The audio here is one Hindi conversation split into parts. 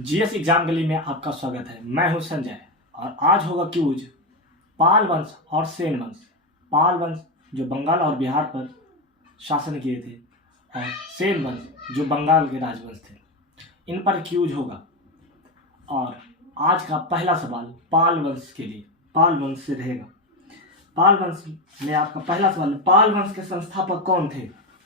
जीएस एग्जाम गली में आपका स्वागत है। मैं हूं संजय और आज होगा क्यूज पाल वंश और सेन वंश। पाल वंश जो बंगाल और बिहार पर शासन किए थे और सेन वंश जो बंगाल के राजवंश थे, इन पर क्यूज होगा। और आज का पहला सवाल पाल वंश के लिए, पाल वंश से रहेगा। पाल वंश में आपका पहला सवाल, पाल वंश के संस्थापक कौन थे?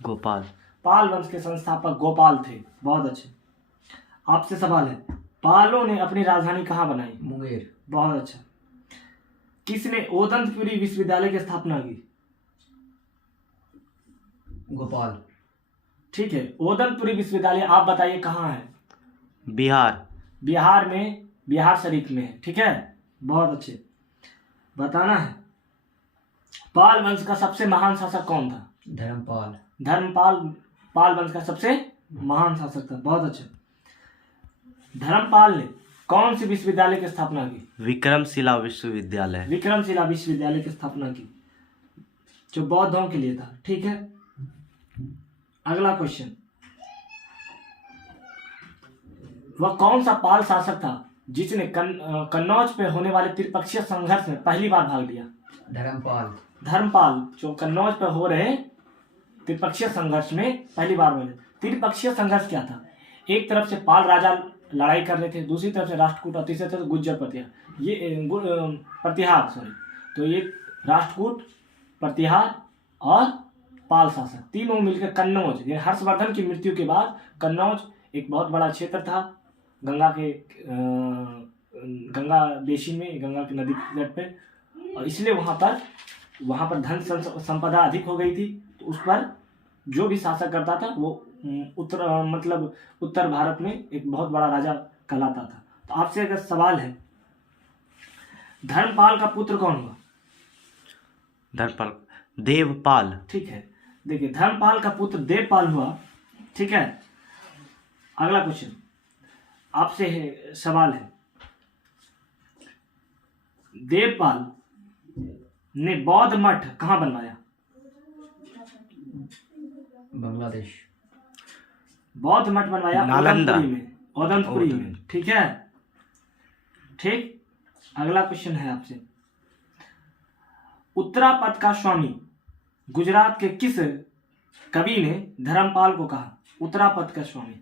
गोपाल। पाल वंश के संस्थापक गोपाल थे। बहुत अच्छे। आपसे सवाल है, पालों ने अपनी राजधानी कहाँ बनाई? मुंगेर। बहुत अच्छा। किसने ओदंतपुरी विश्वविद्यालय की स्थापना की? गोपाल। ठीक है, ओदंतपुरी विश्वविद्यालय आप बताइए कहाँ है? बिहार। बिहार में, बिहार शरीफ में है। ठीक है, बहुत अच्छे, बताना है। पाल वंश का सबसे महान शासक कौन था? धर्मपाल। धर्मपाल पाल वंश का सबसे महान शासक था। बहुत अच्छा। धर्मपाल ने कौन सी विश्वविद्यालय की स्थापना की? विक्रमशिला विश्वविद्यालय। विक्रमशिला विश्वविद्यालय की स्थापना की, जो बौद्धों के लिए था। ठीक है, अगला क्वेश्चन, वह कौन सा पाल शासक था जिसने कन्नौज पे होने वाले त्रिपक्षीय संघर्ष में पहली बार भाग लिया? धर्मपाल। धर्मपाल जो कन्नौज पे हो रहे त्रिपक्षीय संघर्ष में पहली बार भाग लिया। त्रिपक्षीय संघर्ष क्या था? एक तरफ से पाल राजा लड़ाई कर रहे थे, दूसरी तरफ से राष्ट्रकूट और तीसरी तरफ गुर्जर प्रतिहार तो ये राष्ट्रकूट, प्रतिहार और पाल शासक तीनों मिलकर कन्नौज, ये हर्षवर्धन की मृत्यु के बाद कन्नौज एक बहुत बड़ा क्षेत्र था गंगा बेसिन में, गंगा की नदी तट पे, और इसलिए वहाँ पर धन संपदा अधिक हो गई थी। तो उस पर जो भी शासक करता था वो उत्तर भारत में एक बहुत बड़ा राजा कहलाता था। तो आपसे अगर सवाल है, धर्मपाल का पुत्र कौन हुआ? धर्मपाल देवपाल। ठीक है, देखिए धर्मपाल का पुत्र देवपाल हुआ। ठीक है, अगला क्वेश्चन आपसे सवाल है, देवपाल ने बौद्ध मठ कहाँ बनवाया? बांग्लादेश। बौद्ध मठ बनवाया नालंदा में, ओदंतपुरी में। ठीक है, ठीक। अगला क्वेश्चन है आपसे, उत्तरापद का स्वामी गुजरात के किस कवि ने धर्मपाल को कहा? उत्तरापद का स्वामी,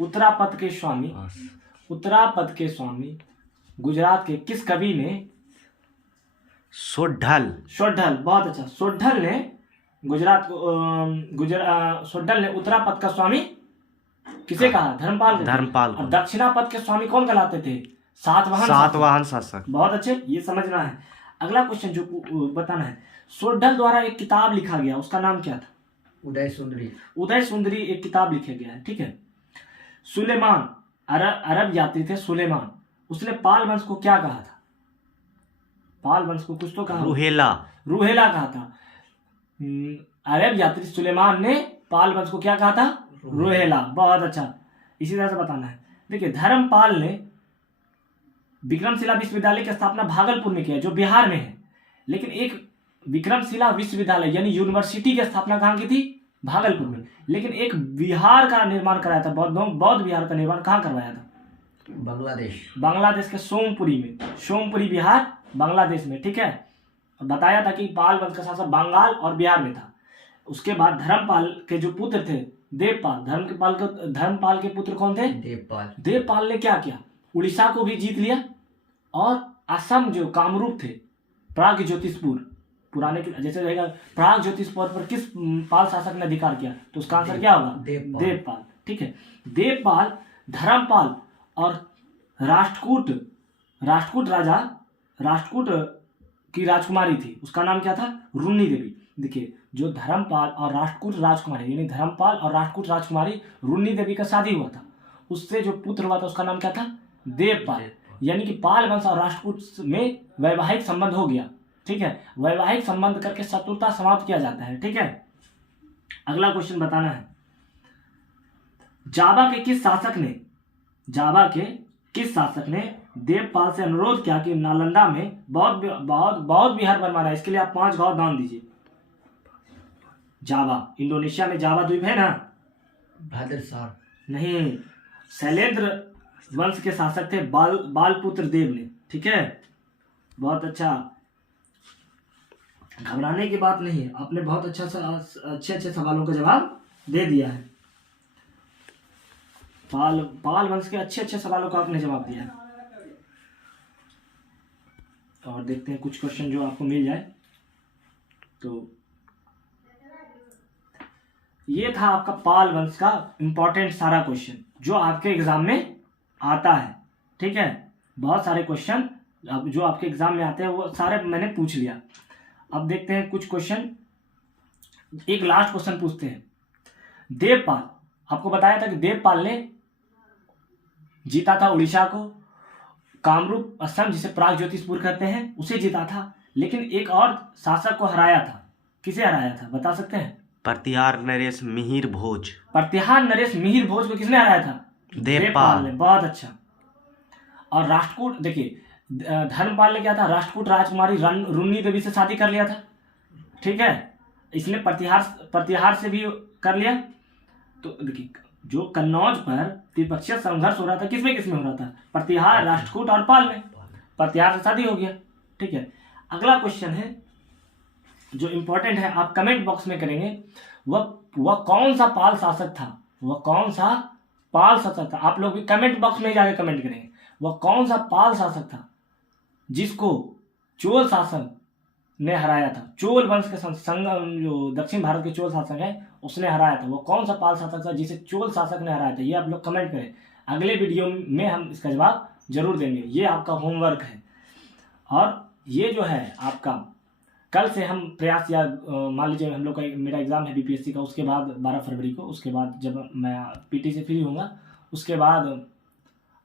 उत्तरापद के स्वामी गुजरात के किस कवि ने? सोढल। बहुत अच्छा। सोढल ने सोढल ने उत्तरापद का स्वामी किसे कहा? धर्मपाल को। और दक्षिणापद के स्वामी कौन कहलाते थे? सातवाहन शासक। बहुत अच्छे, ये समझना है। अगला क्वेश्चन जो बताना है, सोढल द्वारा एक किताब लिखा गया, उसका नाम क्या था? उदय सुंदरी एक किताब लिखा गया है। ठीक है, सुलेमान अरब यात्री थे सुलेमान, उसने पाल वंश को क्या कहा था? पाल वंश को कुछ तो कहा, रूहेला कहा था। अरब यात्री सुलेमान ने पाल वंश को क्या कहा था? रूहेला। बहुत अच्छा, इसी तरह से बताना है। देखिए धर्मपाल ने विक्रमशिला विश्वविद्यालय की स्थापना भागलपुर में किया, जो बिहार में है, लेकिन एक विक्रमशिला विश्वविद्यालय यानी यूनिवर्सिटी की स्थापना कहाँ की थी? भागलपुर में। लेकिन एक बिहार का निर्माण कराया था, बौद्ध बिहार का निर्माण कहाँ करवाया था? बांग्लादेश के सोमपुरी में, सोमपुरी बिहार बांग्लादेश में। ठीक है, बताया था कि पाल वंश का शासक बंगाल और बिहार में था। उसके बाद धर्मपाल के जो पुत्र थे देवपाल, धर्मपाल के पुत्र कौन थे? देवपाल ने क्या किया? उड़ीसा को भी जीत लिया और असम जो कामरूप थे, प्राग ज्योतिषपुर, पुराने जैसे रहेगा प्राग ज्योतिषपुर पर किस पाल शासक ने अधिकार किया? तो उसका आंसर क्या होगा? देवपाल। ठीक है, देवपाल, धर्मपाल और राष्ट्रकूट की राजकुमारी थी, उसका नाम क्या था? रुन्नी देवी। देखिए जो धर्मपाल और राष्ट्रकूट राजकुमारी यानी धर्मपाल और राष्ट्रकूट राजकुमारी रुन्नी देवी का शादी हुआ था, उससे जो पुत्र हुआ था उसका नाम क्या था? देवपाल। यानी कि पाल वंश और राष्ट्रकूट में वैवाहिक संबंध हो गया। ठीक है, वैवाहिक संबंध करके शत्रुता समाप्त किया जाता है। ठीक है, अगला क्वेश्चन बताना है, जावा के किस शासक ने देवपाल से अनुरोध किया कि नालंदा में बौद्ध विहार बनवाना है? इसके लिए आप 5 गांव दान दीजिए। जावा, इंडोनेशिया में जावा द्वीप है ना, भद्रसार। नहीं, शैलेंद्र वंश के शासक थे बालपुत्र देव ने। ठीक है, बहुत अच्छा, घबराने की बात नहीं है, आपने बहुत अच्छे सवालों का जवाब दे दिया है। पाल वंश के अच्छे सवालों का आपने जवाब दिया है। और देखते हैं कुछ क्वेश्चन जो आपको मिल जाए। तो ये था आपका पाल वंश का इंपॉर्टेंट सारा क्वेश्चन जो आपके एग्जाम में आता है। ठीक है, बहुत सारे क्वेश्चन जो आपके एग्जाम में आते हैं वो सारे मैंने पूछ लिया। अब देखते हैं कुछ क्वेश्चन, एक लास्ट क्वेश्चन पूछते हैं। देवपाल, आपको बताया था कि देवपाल ने जीता था उड़ीसा को, कामरूप असम जिसे प्राग ज्योतिषपुर कहते हैं उसे जीता था, लेकिन एक और शासक को हराया था। किसे हराया था बता सकते हैं? प्रतिहार नरेश मिहिर भोज। प्रतिहार नरेश मिहिर भोज को किसने हराया था? देवपाल ने। बहुत अच्छा। और राष्ट्रकूट, देखिए धर्मपाल ने क्या था, राष्ट्रकूट राजकुमारी रुन्नी देवी से शादी कर लिया था। ठीक है, इसने प्रतिहार से भी कर लिया। तो देखिए जो कन्नौज पर त्रिपक्षीय संघर्ष हो रहा था किसमें हो रहा था? प्रतिहार, राष्ट्रकूट और पाल में। प्रतिहार से शादी हो गया। ठीक है, अगला क्वेश्चन है जो इंपॉर्टेंट है, आप कमेंट बॉक्स में करेंगे, वह कौन सा पाल शासक था? वह कौन सा पाल शासक था? आप लोग भी कमेंट बॉक्स में जाकर कमेंट करेंगे, वह कौन सा पाल शासक था जिसको चोल शासक ने हराया था? चोल वंश के संगम, जो दक्षिण भारत के चोल शासक है उसने हराया था। वो कौन सा पाल शासक था जिसे चोल शासक ने हराया था? ये आप लोग कमेंट करें, अगले वीडियो में हम इसका जवाब जरूर देंगे। ये आपका होमवर्क है। और ये जो है आपका कल से हम प्रयास, या मान लीजिए हम लोग का मेरा एग्जाम है बीपीएससी का, उसके बाद 12 फरवरी को, उसके बाद जब मैं पीटी से फ्री होऊंगा उसके बाद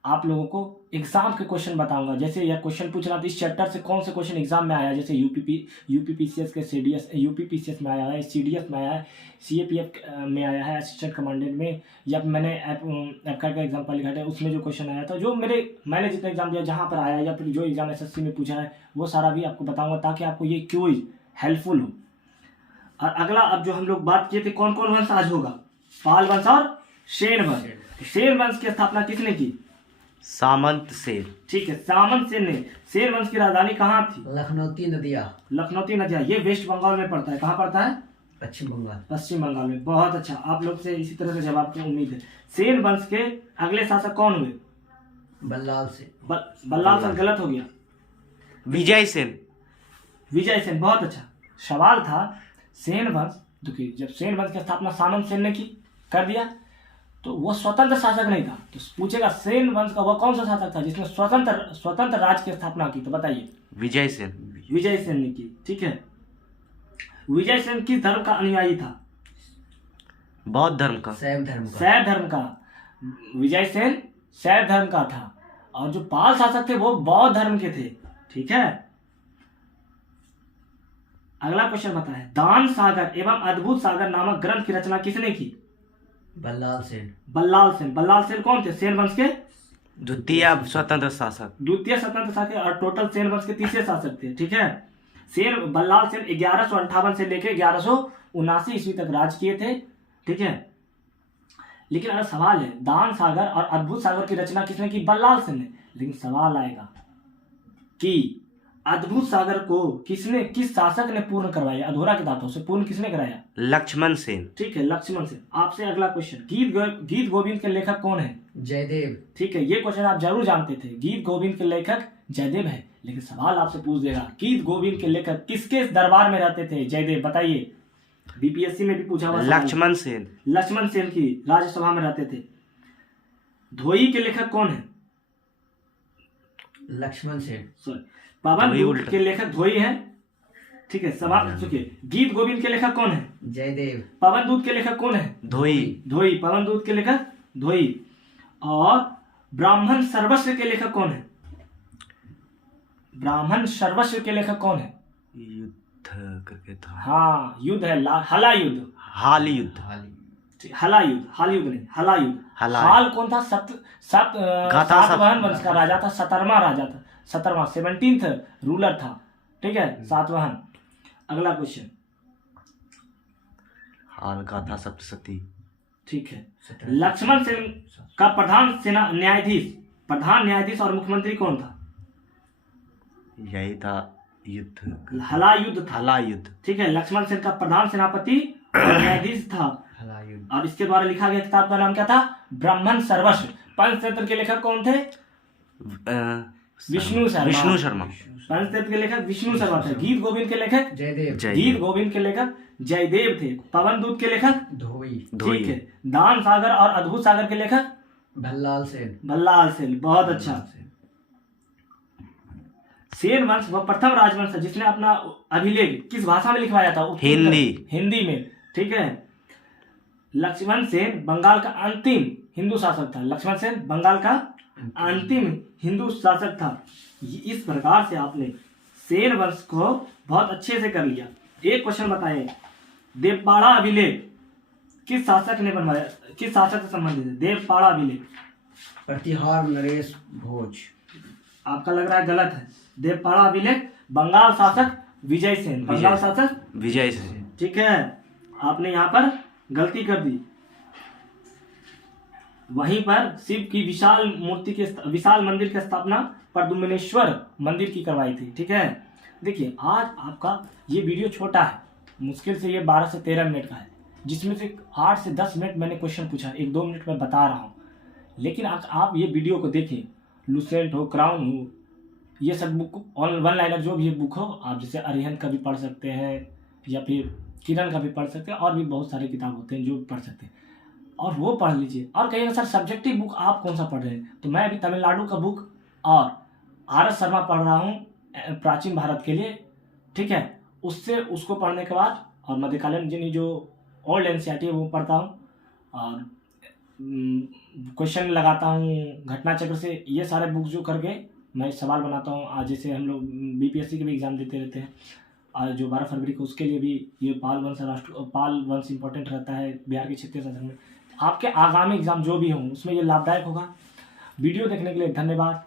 आप लोगों को एग्जाम के क्वेश्चन बताऊंगा। जैसे यह क्वेश्चन पूछ रहा था इस चैप्टर से कौन से क्वेश्चन एग्जाम में आया, जैसे यूपीपीसीएस के सीडीएस, यूपीपीसीएस में आया है, सीडीएस में आया है, सीएपीएफ में आया है, असिस्टेंट कमांडेंट में, या मैंने एपका का एग्जाम्पल लिखा था उसमें जो क्वेश्चन आया था, जो मैंने जितना एग्जाम दिया जहाँ पर आया, या फिर जो एग्जाम एसएससी में पूछा है वो सारा भी आपको बताऊंगा, ताकि आपको ये क्विज हेल्पफुल हो। और अगला, अब जो हम लोग बात किए थे कौन कौन वंश आज होगा, पाल वंश और सेन वंश। सेन वंश की स्थापना किसने की? सामंत सेन। ठीक है, सामंत सेन ने। सेन वंश की राजधानी कहाँ थी? लखनौती नदिया। ये वेस्ट बंगाल में पड़ता है। कहाँ पड़ता है? पश्चिम बंगाल में। बहुत अच्छा, आप लोग से इसी तरह से जवाब की उम्मीद है। सेन वंश के अगले शासक कौन हुए? बल्लाल सेन गलत हो गया, विजय सेन। बहुत अच्छा सवाल था। सेन वंश, देखिए जब सेन वंश की स्थापना सामंत सेन ने की कर दिया तो वह स्वतंत्र शासक नहीं था। तो पूछेगा सेन वंश का वह कौन सा शासक था जिसने स्वतंत्र राज्य की स्थापना की? तो बताइए। विजय सेन ने की। ठीक है, विजय सेन किस धर्म का अनुयायी था? बौद्ध धर्म का। शैव धर्म का। विजय सेन शैव धर्म का था, और जो पाल शासक थे वो बौद्ध धर्म के थे। ठीक है, अगला क्वेश्चन बताएं, दान सागर एवं अद्भुत सागर नामक ग्रंथ की रचना किसने की? बल्लाल सेन कौन थे? सेन वंश के द्वितीय स्वतंत्र शासक और टोटल सेन वंश के तीसरे शासक थे। ठीक है, बल्लाल सेन 1158 से लेकर 1179 ईस्वी तक राज किए थे। ठीक है, लेकिन अगर सवाल है दान सागर और अद्भुत सागर की रचना किसने की? बल्लाल सेन ने। लेकिन सवाल आएगा कि अद्भुत सागर को किस शासक ने पूर्ण करवाया? अधूरा के दांतों से पूर्ण किसने कराया? लक्ष्मण सेन। ठीक है, लक्ष्मण सेन। आपसे अगला क्वेश्चन, गीत गोविंद के लेखक कौन है? जयदेव। ठीक है, ये क्वेश्चन आप जरूर जानते थे, गीत गोविंद के लेखक जयदेव है। लेकिन सवाल आपसे पूछ देगा गीत गोविंद के लेखक किसके दरबार में रहते थे? जयदेव, बताइए। बीपीएससी में भी पूछा हुआ। लक्ष्मण सेन की राज्यसभा में रहते थे। धोई के लेखक कौन है? लक्ष्मण सेन। पवन दूत के लेखक धोई है। ठीक है, सवाल सुनिए, गीत गोविंद के लेखक कौन है? जयदेव। पवन दूत के लेखक कौन है? धोई। पवन दूत के लेखक धोई। और ब्राह्मण सर्वस्व के लेखक कौन है? युद्ध करके था। हाँ, युद्ध है, हला युद्ध। हाल कौन था? सातवाहन वंश का राजा था, 17वां रूलर था। ठीक है, सातवाहन। अगला क्वेश्चन, हाल गाथा सप्तशती। ठीक है। लक्ष्मण सेन का प्रधान न्यायाधीश और मुख्यमंत्री कौन था? यही था युद्ध, हलायुद्ध था। हलायुद्ध। ठीक है, लक्ष्मण सेन का प्रधान सेनापति और न्यायाधीश था। और इसके द्वारा लिखा गया किताब का नाम क्या था? ब्राह्मण सर्वस्व। पंचतंत्र के लेखक कौन थे? विष्णु शर्मा। पंचतंत्र के लेखक विष्णु शर्मा थे। गीत गोविंद के लेखक जयदेव थे। पवन दूत के लेखक धोई। ठीक है। दान सागर और अद्भुत सागर के लेखक भल्लाल सेन। बहुत अच्छा। सेन वंश वह प्रथम राजवंश है जिसने अपना अभिलेख किस भाषा में लिखवाया था? हिंदी में। ठीक है। लक्ष्मण सेन बंगाल का अंतिम हिंदू शासक था। इस प्रकार से आपने सेन वंश को बहुत अच्छे से कर लिया। एक क्वेश्चन बताइए, देवपाड़ा अभिलेख किस शासक ने बनवाया? किस शासक से संबंधित है देवपाड़ा अभिलेख? प्रतिहार नरेश भोज। आपका लग रहा है गलत है। देवपाड़ा अभिलेख बंगाल शासक विजय सेन। ठीक है, आपने यहाँ पर गलती कर दी। वहीं पर शिव की विशाल मंदिर की स्थापना प्रद्युम्नेश्वर मंदिर की करवाई थी। ठीक है। देखिए, आज आपका ये वीडियो छोटा है, मुश्किल से ये 12 से 13 मिनट का है, जिसमें से 8 से 10 मिनट मैंने क्वेश्चन पूछा, 1-2 मिनट में बता रहा हूँ। लेकिन आप ये वीडियो को देखें, लुसेंट हो, क्राउन हो, ये सब बुक वन लाइनर जो भी ये बुक हो, आप जैसे अरिहंत का भी पढ़ सकते हैं या फिर किरण का भी पढ़ सकते हैं, और भी बहुत सारे किताब होते हैं जो पढ़ सकते हैं, और वो पढ़ लीजिए। और कहिएगा सर सब्जेक्टिव बुक आप कौन सा पढ़ रहे हैं? तो मैं अभी तमिलनाडु का बुक और आर.एस. शर्मा पढ़ रहा हूँ प्राचीन भारत के लिए। ठीक है, उसको पढ़ने के बाद और मध्यकालीन जो ओल्ड एनसीईआरटी है वो पढ़ता हूँ, और क्वेश्चन लगाता हूँ घटना चक्र से। ये सारे बुक जो करके मैं सवाल बनाता हूँ। आज जैसे हम लोग बीपीएससी के भी एग्जाम देते रहते हैं, और जो 12 फरवरी को उसके लिए भी ये पाल वंश इंपॉर्टेंट रहता है बिहार के क्षेत्रीय शासन में। आपके आगामी एग्जाम जो भी हों उसमें ये लाभदायक होगा। वीडियो देखने के लिए धन्यवाद।